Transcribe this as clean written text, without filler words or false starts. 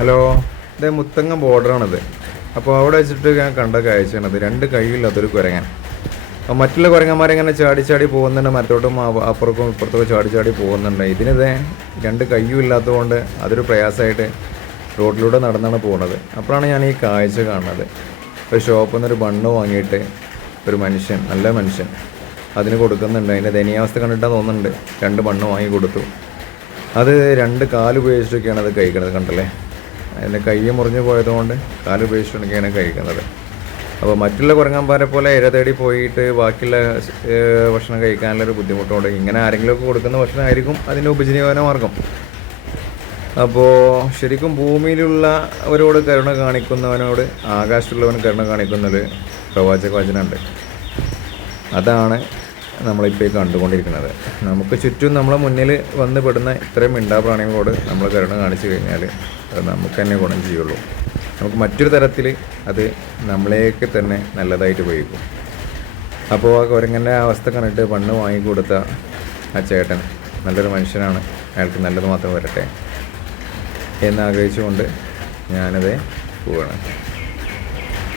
Hello, ഇത് മുത്തങ്ങ ബോർഡറാണിത്. അപ്പോൾ അവിടെ വെച്ചിട്ട് ഞാൻ കണ്ട കാഴ്ചയാണത്. രണ്ട് കൈയില്ലാത്തൊരു കുരങ്ങൻ. അപ്പോൾ മറ്റുള്ള കുരങ്ങന്മാരെങ്ങനെ ചാടി ചാടി പോകുന്നുണ്ട്, മരത്തോട്ടും അപ്പുറത്തും ഇപ്പുറത്തൊക്കെ ചാടി ചാടി പോകുന്നുണ്ട്. ഇതിനിതേ രണ്ട് കയ്യും ഇല്ലാത്തതുകൊണ്ട് അതൊരു പ്രയാസമായിട്ട് റോഡിലൂടെ നടന്നാണ് പോകുന്നത്. അപ്പോഴാണ് ഞാൻ ഈ കാഴ്ച കാണുന്നത്. ഒരു ഷോപ്പിൽ നിന്നൊരു ബണ്ണ് വാങ്ങിയിട്ട് ഒരു മനുഷ്യൻ, നല്ല മനുഷ്യൻ, അതിന് കൊടുക്കുന്നുണ്ട്. അതിൻ്റെ ദയനീയാവസ്ഥ കണ്ടിട്ടാണ് തോന്നുന്നുണ്ട്. രണ്ട് ബണ്ണ് വാങ്ങി കൊടുത്തു. അത് രണ്ട് കാലുപയോഗിച്ചിട്ടൊക്കെയാണ് അത് കഴിക്കുന്നത്, കണ്ടല്ലേ. അതിൻ്റെ കൈ മുറിഞ്ഞു പോയതുകൊണ്ട് കാലുപയോഗിച്ചിട്ടൊക്കെയാണ് കഴിക്കുന്നത്. അപ്പോൾ മറ്റുള്ള കുരങ്ങന്മാരെ പോലെ ഇര തേടി പോയിട്ട് ബാക്കിയുള്ള ഭക്ഷണം കഴിക്കാനുള്ളൊരു ബുദ്ധിമുട്ടുണ്ട്. ഇങ്ങനെ ആരെങ്കിലുമൊക്കെ കൊടുക്കുന്ന ഭക്ഷണമായിരിക്കും അതിൻ്റെ ഉപജീവന മാർഗം. അപ്പോൾ ശരിക്കും ഭൂമിയിലുള്ളവരോട് കരുണ കാണിക്കുന്നവനോട് ആകാശത്തുള്ളവൻ കരുണ കാണിക്കുന്നത് പ്രവാചക വചനമുണ്ട്. അതാണ് നമ്മളിപ്പോൾ കണ്ടുകൊണ്ടിരിക്കുന്നത്. നമുക്ക് ചുറ്റും നമ്മളെ മുന്നിൽ വന്ന് പെടുന്ന ഇത്രയും മിണ്ടാപ്രാണികളോട് നമ്മൾ കരുണ കാണിച്ചു കഴിഞ്ഞാൽ അത് നമുക്ക് തന്നെ ഗുണം ചെയ്യുള്ളൂ. നമുക്ക് മറ്റൊരു തരത്തിൽ അത് നമ്മളേക്ക് തന്നെ നല്ലതായിട്ട് ഉപയോഗിക്കും. അപ്പോൾ ആ കുരങ്ങൻ്റെ അവസ്ഥ കണ്ടിട്ട് പണ്ണ് വാങ്ങിക്കൊടുത്ത ആ ചേട്ടൻ നല്ലൊരു മനുഷ്യനാണ്, അയാൾക്ക് നല്ലത് മാത്രം വരട്ടെ എന്നാഗ്രഹിച്ചുകൊണ്ട് ഞാനത് പോവുകയാണ്.